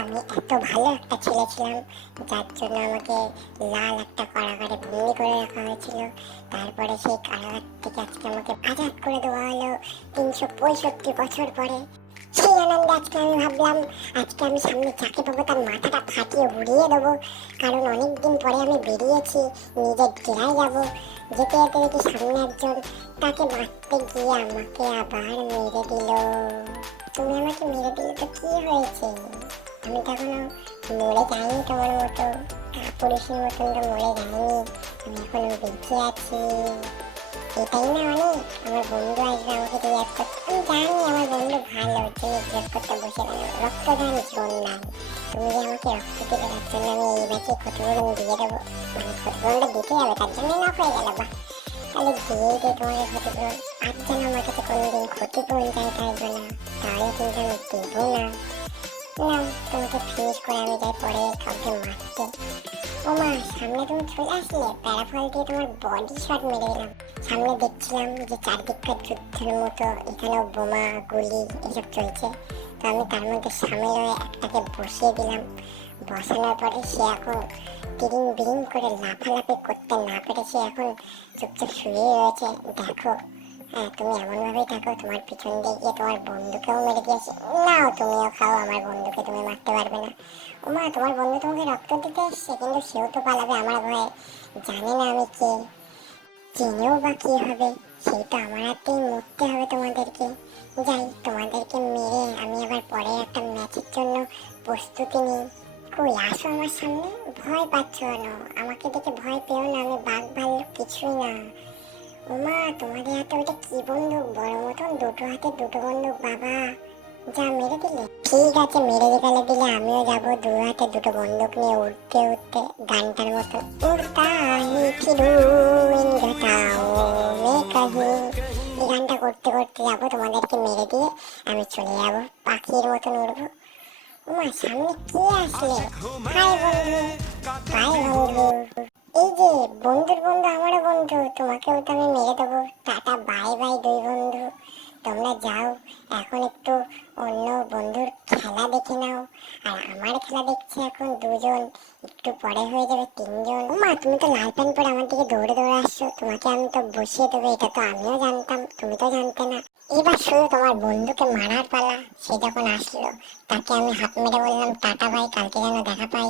আমি এত ভালো একটা ছেলে ছিলাম যার জন্য আমাকে লাল একটা কারাগারে বন্দি করে রাখা হয়েছিল। তারপরে সেই কারাগার থেকে আজকে আমাকে আজাদ করে দেওয়া হলো ৩৬৫ বছর পরে। সেই আনন্দে আজকে আমি ভাবলাম আজকে আমি সামনে যাকে পাবো তার মাথাটা ফাটিয়ে উড়িয়ে দেবো। কারণ অনেকদিন পরে আমি বেরিয়েছি, নিজের ডেরায় যাবো। যেতে যেতে দেখি সামনে একজন, তাকে মারতে গিয়ে আমাকে আবার মেরে দিল। তুমি আমাকে মেরে দিলে তো কি হয়েছে? আমি তো এখনো মরে যাইনি তোমার মতো, পুরুষের মতন তো মরে যাইনি। আমি এখনো বেঁচে আছি, এটাই না অনেক। আমার বন্ধু আসবে আমাকে জিজ্ঞেস করতে, আমি জানি আমার বন্ধু ভালো, তুমি জিজ্ঞেস করতে বসে গেল রক্তদান যোগদান। তুমি যে আমাকে রক্ত দিলে তার জন্য আমি এই ব্যাচে ক্ষতিপূরণ দিয়ে দেবো, মানে ক্ষতিপূরণটা দিতে হবে তার জন্য না হয়ে গেল। বা তাহলে দিয়ে দিয়ে তোমাকে ক্ষতিপূরণ, আর যেন আমার কাছে কোনোদিন ক্ষতিপূরণ চাইতে আসবে না, তাহলে কিন্তু আমি দেবো না। না, তোমাকে ফিনিশ করে আমি যাই পরে কাউকে মারতে। ও মা, সামনে তুমি চলে আসলে, প্যারাফল দিয়ে তোমার বডি শট মেরে দিলাম। সামনে দেখছিলাম যে চারদিককার যুদ্ধের মতো এখানেও বোমা গুলি এসব চলছে, তো আমি তার মধ্যে সামিল হয়ে একটাকে বসিয়ে দিলাম। বসানোর পরে সে এখন তিরিং বিরিং করে লাফালাফি করতে না পেরে সে এখন চুপচাপ শুয়ে রয়েছে। দেখো, হ্যাঁ তুমি এমনভাবেই থাকো, তোমার পিছন দিয়ে গিয়ে তোমার বন্ধুকেও মেরে দিয়েছে। নাও তুমিও খাও, আমার বন্ধুকে তুমি মারতে পারবে না। ওমা, তোমার বন্ধু তোমাকে রক্ত দিতে এসছে, কিন্তু সেও তো পালাবে আমার ভয়ে, জানে না আমি কে। জেনেও বা কি হবে, সেই তো আমার হাতেই মরতে হবে তোমাদেরকে। যাই, তোমাদেরকে মেরে আমি আবার পরে একটা ম্যাচের জন্য প্রস্তুতি নিই। কই আসো আমার সামনে, ভয় পাচ্ছ কেন? আমাকে দেখে ভয় পেও না, আমি বাঘ ভাল্লুক কিছুই না। ওমা, তোমাদের হাতে ওটা কি বন্দুক? বড় মতন দুটো হাতে দুটো বন্দুক, বাবা যা মেরে দিলে। ঠিক আছে, মেরে দিলে দিলে আমিও যাবো দু হাতে দুটো বন্দুক নিয়ে উঠতে উঠতে গানটার মতন, উড়তা হি ফিরু ইন্দ্রতাও মে কাহি। এই গানটা করতে করতে যাবো, তোমাদেরকে মেরে দিয়ে আমি চলে যাবো, পাখির মতন উড়বো। ওমা, সামনে কে আসলে? হাই বন্ধু, বাই বন্ধু। এই যে বন্ধুর বন্ধু আমারও বন্ধু, তোমাকেও তো আমি মেরে দেবো। টাটা বাই বাই দুই বন্ধু, তোমরা যাও। এখন একটু অন্য বন্ধুর খেলা দেখে নাও। আর আমার খেলা দেখছি এখন দুজন, একটু পরে হয়ে যাবে তিনজন। মা, তুমি তো লাল প্যান্ট পরে আমার দিকে দৌড়ে দৌড়ে আসছো, তোমাকে আমি তো বসিয়ে দেবো এটা তো আমিও জানতাম, তুমি তো জানতে না। এবার শুধু তোমার বন্ধুকে মারার পালা। সে যখন আসলো তাকে আমি হাত মেরে বললাম টাটা ভাই, কালকে যেন দেখা পাই।